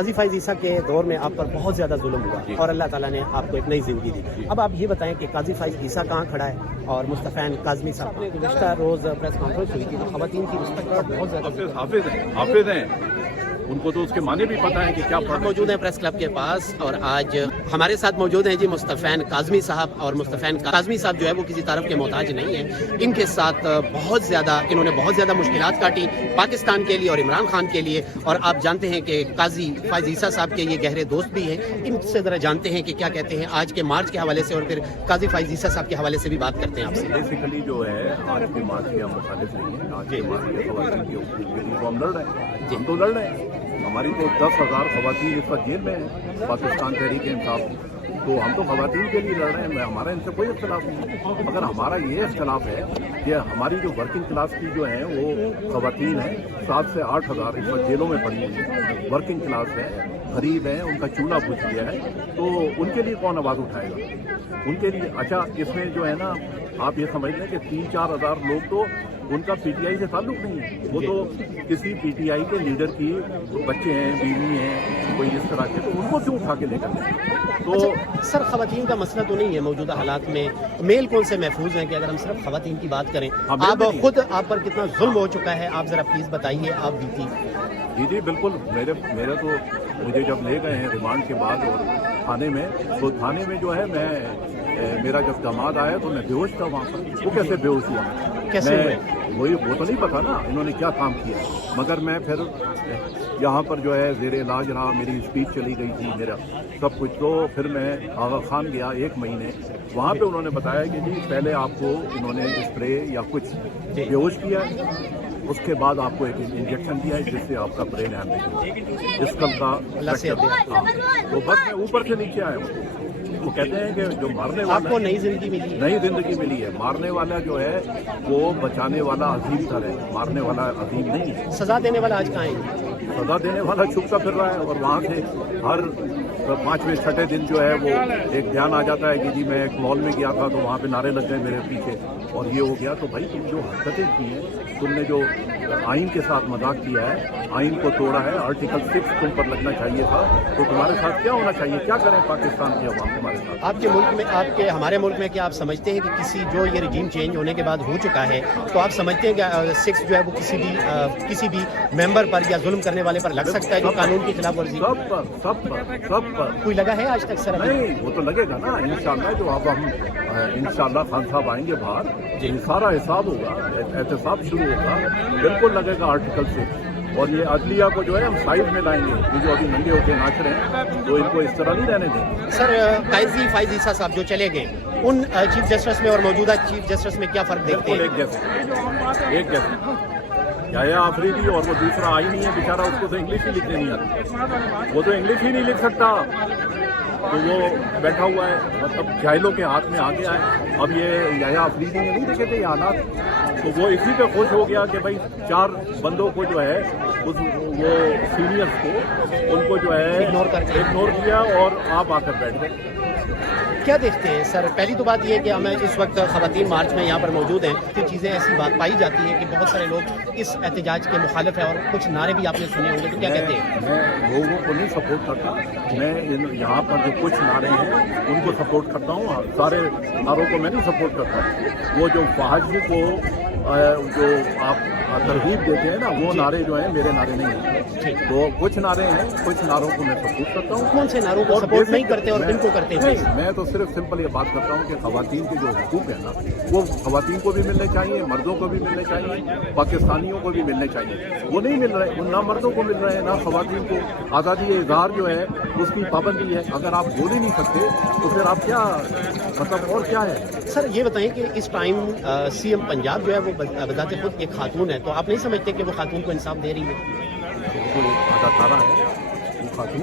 قاضی فائز عیسیٰ کے دور میں آپ پر بہت زیادہ ظلم ہوا اور اللہ تعالیٰ نے آپ کو ایک نئی زندگی دی. اب آپ یہ بتائیں کہ قاضی فائز عیسیٰ کہاں کھڑا ہے اور مصطفین کاظمی صاحب نے گزشتہ روز پریس کانفرنس ہوئی تھی تو خواتین کی رسپیکٹ پر بہت زیادہ حافظ ہیں ان کو تو اس کے معنی بھی پتہ ہے کہ کیا ہم موجود ہیں پریس کلب کے پاس اور آج ہمارے ساتھ موجود ہیں جی مصطفین کاظمی صاحب. اور مصطفین کاظمی صاحب جو ہے وہ کسی طرف کے محتاج نہیں ہیں. ان کے ساتھ انہوں نے بہت زیادہ مشکلات کاٹی پاکستان کے لیے اور عمران خان کے لیے. اور آپ جانتے ہیں کہ قاضی فائز عیسیٰ صاحب کے یہ گہرے دوست بھی ہیں. ان سے ذرا جانتے ہیں کہ کیا کہتے ہیں آج کے مارچ کے حوالے سے اور پھر قاضی فائز عیسیٰ صاحب کے حوالے سے بھی بات کرتے ہیں آپ سے. بیسیکلی جو ہے آج کے مارچ کے ہم مخالف نہیں ہیں. آج کے مارچ کے خواتین کے حقوق کے لیے تو ہم لڑ رہے ہیں. ہم تو لڑ رہے ہیں. ہماری تو 10,000 خواتین اس وقت جیل میں ہیں پاکستان تحریک انصاف. تو ہم تو خواتین کے لیے لڑ رہے ہیں. ہمارا ان سے کوئی اختلاف نہیں. مگر ہمارا یہ اختلاف ہے کہ ہماری جو ورکنگ کلاس کی جو ہیں وہ خواتین ہیں 7 سے 8,000 اس وقت جیلوں میں پڑی ہوئی ہیں. ورکنگ کلاس ہے, غریب ہیں, ان کا چولہا بجھ گیا ہے. تو ان کے لیے کون آواز اٹھائے گا؟ ان کے لیے اچھا اس میں جو ہے نا آپ یہ سمجھ لیں کہ 3-4 ہزار لوگ تو ان کا پی ٹی آئی سے تعلق نہیں ہے. وہ تو کسی پی ٹی آئی کے لیڈر کی بچے ہیں, بیوی ہیں, کوئی اس طرح کے, تو ان کو کیوں اٹھا کے لے کر گئے؟ تو سر خواتین کا مسئلہ تو نہیں ہے موجودہ حالات میں. میل کون سے محفوظ ہیں کہ اگر ہم صرف خواتین کی بات کریں آپ خود آپ پر کتنا ظلم ہو چکا ہے آپ ذرا پلیز بتائیے. آپ بیتی جی بالکل. میرے تو مجھے جب لے گئے ہیں ریمانڈ کے بعد اور تھانے میں, تو تھانے میں جو ہے میرا جب داماد آیا تو میں بے ہوش تھا وہاں پر. وہ کیسے بے ہوش ہوا؟ کیسے وہ تو نہیں پتا نا انہوں نے کیا کام کیا. مگر میں پھر یہاں پر جو ہے زیر علاج رہا. میری اسپیچ چلی گئی تھی, میرا سب کچھ. تو پھر میں آغا خان گیا 1 مہینے. وہاں پہ انہوں نے بتایا کہ جی پہلے آپ کو انہوں نے اسپرے یا کچھ بے ہوش کیا, اس کے بعد آپ کو ایک انجیکشن دیا ہے جس سے آپ کا برین ہیمریج اسکل کا. تو بس میں اوپر سے نیچے آیا ہوں. وہ کہتے ہیں کہ جو مارنے والا آپ کو نئی زندگی ملی ہے. مارنے والا جو ہے وہ بچانے والا عظیم تر ہے, مارنے والا عظیم نہیں ہے. سزا دینے والا آج کہاں ہے؟ سزا دینے والا چھپتا پھر رہا ہے. اور وہاں سے ہر 5ویں-6ٹھے دن جو ہے وہ ایک بیان آ جاتا ہے کہ جی میں ایک مال میں گیا تھا تو وہاں پہ نعرے لگ گئے میرے پیچھے اور یہ ہو گیا. تو بھائی تم جو حرکتیں کی ہیں, تم نے جو آئین کے ساتھ مذاق کیا ہے, آئین کو توڑا ہے, آرٹیکل 6 تم پر لگنا چاہیے تھا. تو تمہارے ساتھ کیا ہونا چاہیے؟ کیا کریں پاکستان کے عوام تمہارے ساتھ؟ آپ کے ملک میں ہمارے ملک میں کیا آپ سمجھتے ہیں کہ کسی جو یہ رجیم چینج ہونے کے بعد ہو چکا ہے تو آپ سمجھتے ہیں کہ 6 جو ہے وہ کسی بھی ممبر پر یا ظلم کرنے والے پر لگ سکتا ہے جو قانون کی خلاف ورزی؟ سب پر کوئی لگا ہے آج تک سر؟ نہیں, وہ تو لگے گا نا انشاءاللہ. جو اب ہم انشاءاللہ خان صاحب آئیں گے باہر, سارا حساب ہوگا, احتساب شروع ہوگا. بالکل لگے گا آرٹیکل 6. اور یہ عدلیہ کو جو ہے ہم سائڈ میں لائیں گے. یہ جو ابھی ننگے ہوتے ناچ رہے ہیں تو ان کو اس طرح نہیں رہنے دیں. سر قاضی فائز عیسیٰ صاحب جو چلے گئے ان چیف جسٹس میں اور موجودہ چیف جسٹس میں کیا فرق دیکھتے ہیں؟ ایک جیسے یحییٰ آفریدی اور وہ دوسرا آئی نہیں ہے بیچارہ, اس کو تو انگلش ہی لکھنے نہیں آتی. وہ تو انگلش ہی نہیں لکھ سکتا. تو وہ بیٹھا ہوا ہے, مطلب جاہلوں کے ہاتھ میں آ گیا ہے. اب یہ یحییٰ آفریدی نے نہیں دیکھے تھے یہ حالات, تو وہ اسی پہ خوش ہو گیا کہ بھائی 4 بندوں کو جو ہے وہ سینئرس کو ان کو جو ہے اگنور کیا اور آپ آ کر بیٹھ گئے. کیا دیکھتے ہیں سر؟ پہلی تو بات یہ ہے کہ ہمیں اس وقت خواتین مارچ میں یہاں پر موجود ہیں, کہ چیزیں ایسی بات پائی جاتی ہے کہ بہت سارے لوگ اس احتجاج کے مخالف ہیں اور کچھ نعرے بھی آپ نے سنے ہوں گے, تو کیا کہتے ہیں؟ میں لوگوں کو نہیں سپورٹ کرتا. میں یہاں پر جو کچھ نعرے ہیں ان کو سپورٹ کرتا ہوں. سارے نعروں کو میں نہیں سپورٹ کرتا. وہ جو فحاشی کو جو آپ ترغیب دیتے ہیں نا, وہ نعرے جو ہیں میرے نعرے نہیں ہیں. تو کچھ نعرے ہیں, کچھ نعروں کو میں سپورٹ کرتا ہوں. کون سے نعروں کو سپورٹ نہیں کرتے اور کن کو کرتے ہیں؟ میں تو صرف سمپل یہ بات کرتا ہوں کہ خواتین کے جو حقوق ہیں نا وہ خواتین کو بھی ملنے چاہیے, مردوں کو بھی ملنے چاہیے, پاکستانیوں کو بھی ملنے چاہیے. وہ نہیں مل رہے, نہ مردوں کو مل رہے ہیں نہ خواتین کو. آزادی اظہار جو ہے اس کی پابندی ہے. اگر آپ بول ہی نہیں سکتے تو پھر آپ کیا مطلب اور کیا ہے؟ سر یہ بتائیں کہ اس ٹائم سی ایم پنجاب جو ہے وہ بذات خود ایک خاتون ہے, تو آپ نہیں سمجھتے کہ وہ خاتون کو انصاف دے رہی ہے؟ وہ اداکارہ ہے, وہ خاتون,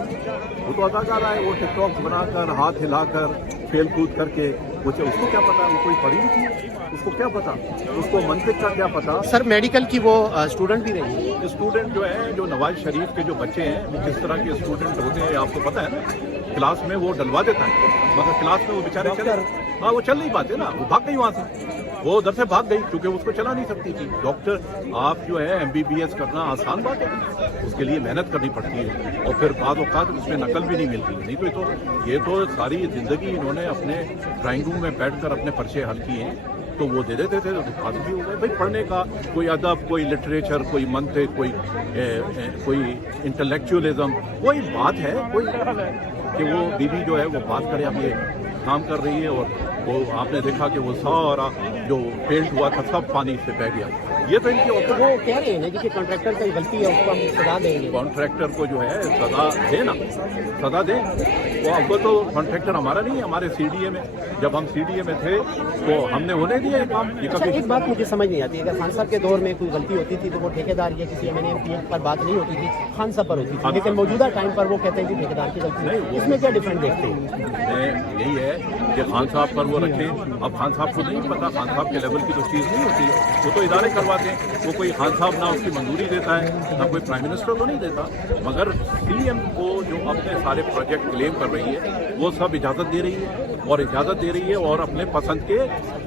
وہ تو اداکارہ ہے. وہ ٹک ٹاک بنا کر, ہاتھ ہلا کر, کھیل کود کر کے, اس کو کیا پتا؟ وہ کوئی پڑھی لکھی ہے, اس کو کیا پتا؟ اس کو منطق کا کیا پتا؟ سر میڈیکل کی وہ اسٹوڈنٹ بھی رہی ہے. اسٹوڈنٹ جو ہے, جو نواز شریف کے جو بچے ہیں وہ کس طرح کے اسٹوڈنٹ ہوتے ہیں آپ کو پتا ہے نا. کلاس میں وہ ڈلوا دیتا ہے, مگر کلاس میں وہ بیچارے وہ چل نہیں پاتے نا, وہ بھاگ گئی وہاں سے. वो उधर से भाग गई क्योंकि उसको चला नहीं सकती थी। डॉक्टर आप जो है MBBS करना आसान बात है, उसके लिए मेहनत करनी पड़ती है और फिर बाद औकात उसमें नकल भी नहीं मिलती। नहीं तो ये तो सारी ज़िंदगी इन्होंने अपने ड्राइंग रूम में बैठकर अपने पर्चे हल किए हैं, तो वो दे देते थे तो फादर भी हो गए। भाई पढ़ने का कोई अदब, कोई लिटरेचर, कोई मंतिक, कोई इंटेलेक्चुअलिज्म, कोई बात है कोई कि वो बीबी जो है वो बात करे, अब ये काम कर रही है और वो आपने देखा कि वो सारा जो पेंट हुआ था सब पानी से बह गया। ये तो इनकी तो वो कह रहे हैं कि कॉन्ट्रैक्टर की गलती है, उसको हम सजा देंगे। कॉन्ट्रैक्टर को जो है सजा दे ना, सजा दे। वो अब तो कॉन्ट्रैक्टर हमारा नहीं है, हमारे CDA में, जब हम CDA में थे तो हमने होने दिया ये काम। ये अच्छा, एक बात मुझे समझ नहीं आती, अगर खान साहब के दौर में कोई गलती होती थी तो वो ठेकेदार या किसी MNA पर बात नहीं होती थी, खान साहब पर होती थी, लेकिन मौजूदा टाइम पर वो कहते हैं कि ठेकेदार की गलती है। इसमें क्या डिफरेंट देखते हैं? यही है कि खान साहब पर वो रखें। अब खान साहब को नहीं पता, खान साहब के लेवल की तो चीज़ नहीं होती है, वो तो इदारे करवाते हैं। वो कोई खान साहब ना उसकी मंजूरी देता है, ना कोई प्राइम मिनिस्टर तो नहीं देता, मगर CM को जो अपने सारे प्रोजेक्ट क्लेम कर रही है वो सब इजाज़त दे रही है और इजाज़त दे रही है और अपने पसंद के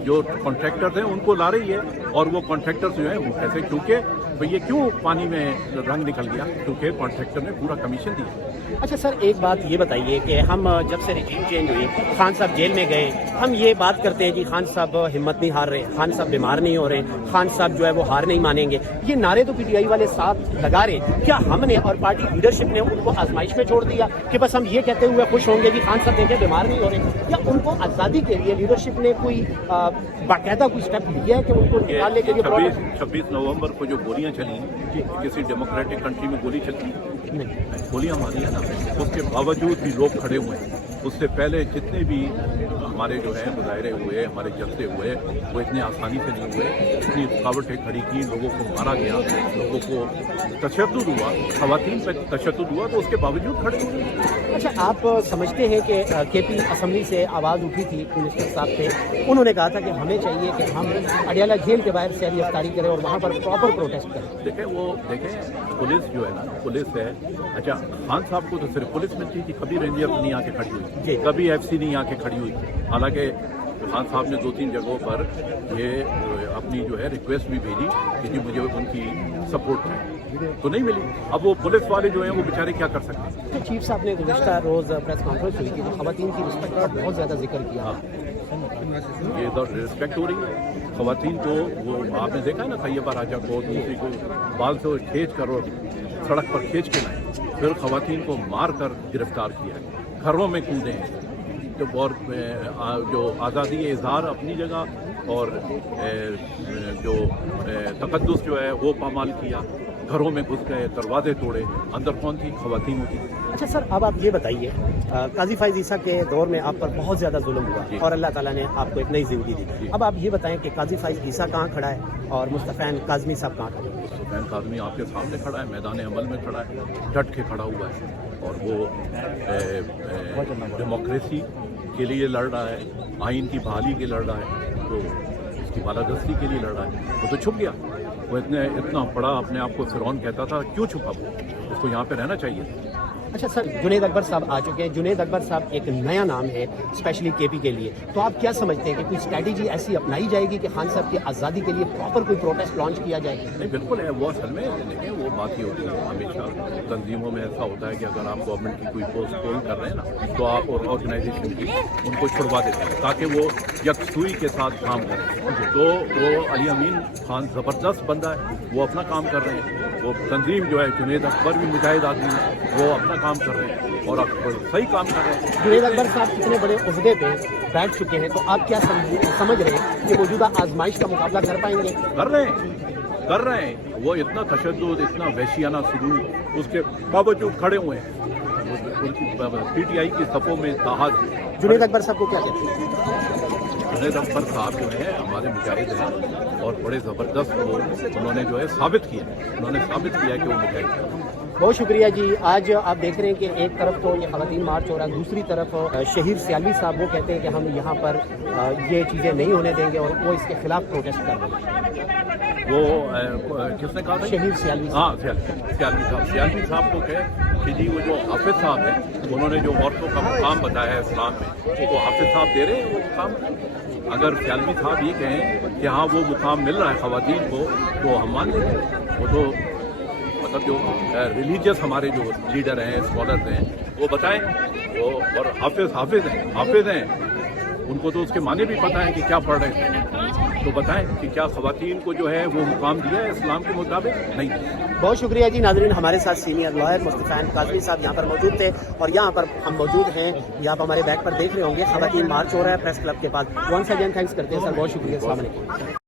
जो कॉन्ट्रैक्टर्स हैं उनको ला रही है। और वो कॉन्ट्रैक्टर्स जो हैं वो कैसे, क्योंकि तो ये क्यों पानी में रंग निकल गया, क्योंकि कॉन्ट्रैक्टर ने पूरा कमीशन दिया। अच्छा सर, एक बात ये बताइए कि हम जब से रिजीम चेंज हुई, खान साहब जेल में गए, हम ये बात करते हैं कि खान साहब हिम्मत नहीं हार रहे, खान साहब बीमार नहीं हो रहे, खान साहब जो है वो हार नहीं मानेंगे, ये नारे तो PTI वाले साथ लगा रहे। क्या हमने और पार्टी लीडरशिप ने उनको आजमाइश में छोड़ दिया कि बस हम ये कहते हुए खुश होंगे कि खान साहब देखें बीमार नहीं हो रहे, या उनको आज़ादी के लिए लीडरशिप ने कोई बाकायदा कोई स्टेप लिया है कि उनको निकालने के लिए? 26 नवंबर को जो गोलियां चली, किसी डेमोक्रेटिक कंट्री में गोली चलती नहीं, गोलियां मारी है ना, उसके बावजूद भी लोग खड़े हुए हैं। उससे पहले जितने भी हमारे जो है मुजाहरे हुए, हमारे जलसे हुए, वो इतने आसानी से नहीं हुए। इतनी रुकावटें खड़ी की, लोगों को मारा गया, लोगों को तशद्दुद हुआ, खवातीन पर तशद्दुद हुआ, तो उसके बावजूद खड़े हुए। अच्छा, आप समझते हैं कि KP असेंबली से आवाज़ उठी थी, मिनिस्टर साहब थे, उन्होंने कहा था कि हमें चाहिए कि हम अडियाला जेल के बाहर सैर अफ्तारी करें और वहाँ पर प्रॉपर प्रोटेस्ट करें। देखें पुलिस जो है ना, पुलिस है। अच्छा, खान साहब को तो सिर्फ पुलिस मिलती थी, कभी रेंजर नहीं आके खड़ी हुई, कभी FC नहीं आके खड़ी हुई। हालांकि खान साहब ने 2-3 जगहों पर ये अपनी जो है रिक्वेस्ट भी भेजी कि जी मुझे उनकी सपोर्ट चाहिए, तो नहीं मिली। अब वो पुलिस वाले जो हैं वो बेचारे क्या कर सकते हैं? तो चीफ साहब ने गुज़श्ता रोज़ प्रेस कॉन्फ्रेंस हुई थी, ख़वातीन की रिस्पेक्ट का बहुत ज़्यादा जिक्र किया। ये इधर रिस्पेक्ट हो रही है ख़वातीन को। वो आपने देखा है ना, तैयबा राजा को दूसरी को बाल से खींच कर और सड़क पर खींच के लाए, फिर ख़वातीन को मार कर गिरफ्तार किया, घरों में कूदे हैं। और जो आज़ादी इज़हार अपनी जगह और जो तकद्दुस जो है वो पामाल किया, घरों में घुस गए, दरवाजे तोड़े, अंदर कौन थी? ख़वातीन होती। अच्छा सर, अब आप ये बताइए, काजी फाइज ईसा के दौर में आप पर बहुत ज़्यादा जुल्म हुआ और अल्लाह ताला ने आपको एक नई ज़िंदगी दी। अब आप ये बताएं कि काजी फाइज ईसा कहाँ खड़ा है और मुस्तफ़ैन काज़मी साहब कहाँ खड़े हैं? मुस्तफ़ैन काज़मी आपके सामने खड़ा है, मैदान अमल में खड़ा है, डट के खड़ा हुआ है और वो डेमोक्रेसी के लिए लड़ रहा है, आइन की बहाली के लड़ रहा है, तो उसकी बालादस्ती के लिए लड़ रहा है। वो तो छुप गया, वो इतना बड़ा अपने आप को फिरौन कहता था, क्यों छुपा? वो उसको यहाँ पे रहना चाहिए। अच्छा सर, जुनैद अकबर साहब आ चुके हैं। जुनैद अकबर साहब एक नया नाम है स्पेशली KP के लिए, तो आप क्या समझते हैं कि कोई स्ट्रैटेजी ऐसी अपनाई जाएगी कि खान साहब की आज़ादी के लिए प्रॉपर कोई प्रोटेस्ट लॉन्च किया जाए? नहीं, बिल्कुल है। वो असल में देखें, वो बात ही होती है हमेशा तंजीमों में। ऐसा होता है कि अगर आप गवर्नमेंट की कोई पोस्ट होल्ड कर रहे हैं ना, तो आप और ऑर्गेनाइजेशन की उनको छुड़वा देते हैं ताकि वो यकसुई के साथ काम करें। तो वो अली अमीन खान ज़बरदस्त बंदा है, वो अपना काम कर रहे हैं। वो तंजीम जो है, जुनैद अकबर भी मुजाहिद आदमी है, वो अपना काम कर रहे हैं और सही काम कर रहे हैं। जुनैद अकबर साहब इतने बड़े ओहदे पे बैठ चुके हैं, तो आप क्या समझ रहे हैं कि मौजूदा आजमाइश का मुकाबला कर पाएंगे? कर रहे हैं। वो इतना तशद्दुद, इतना वहशियाना सलूक, उसके बावजूद खड़े हुए हैं। उनकी PTI की सफ़ों में ताहत। जुनैद अकबर साहब को क्या कहते हैं? जुनैद अकबर साहब जो है हमारे मुजाहिद हैं और बड़े ज़बरदस्त वो उन्होंने जो है साबित किया है कि वो मुजाहिद हैं। बहुत शुक्रिया जी। आज आप देख रहे हैं कि एक तरफ तो ये ख़वातीन मार्च हो रहा है, दूसरी तरफ शहीर सियालवी साहब वो कहते हैं कि हम यहाँ पर ये चीज़ें नहीं होने देंगे और वो इसके खिलाफ प्रोटेस्ट कर रहे हैं। वो किसने कहा था? शहीर सियालवी। हाँ, सियालवी साहब को कहे कि जी वो जो हाफिज साहब हैं, उन्होंने जो औरतों का मुकाम बताया है इस्लाम में, तो हाफिज साहब दे रहे हैं वो काम। अगर सियालवी साहब ये कहें कि हाँ वो मुकाम मिल रहा है ख़वातीन को, तो हम मान लेंगे। वो तो मतलब जो रिलीजियस हमारे जो लीडर हैं, स्कॉलर्स हैं, वो बताएं। वो और हाफिज हैं, उनको तो उसके माने भी पता है कि क्या पढ़ रहे थे, तो बताएं कि क्या ख़वातीन को जो है वो मुकाम दिया है इस्लाम के मुताबिक, नहीं। बहुत शुक्रिया जी। नाज़रीन, हमारे साथ सीनियर लॉयर मुस्तफ़ैन काज़मी साहब यहाँ पर मौजूद थे और यहाँ पर हम मौजूद हैं, यहाँ आप हमारे बैक पर देख रहे होंगे, ख़वातीन मार्च हो रहा है प्रेस क्लब के पास। वंस अगेन थैंक्स करते हैं सर, बहुत शुक्रिया, अस्सलाम वालेकुम।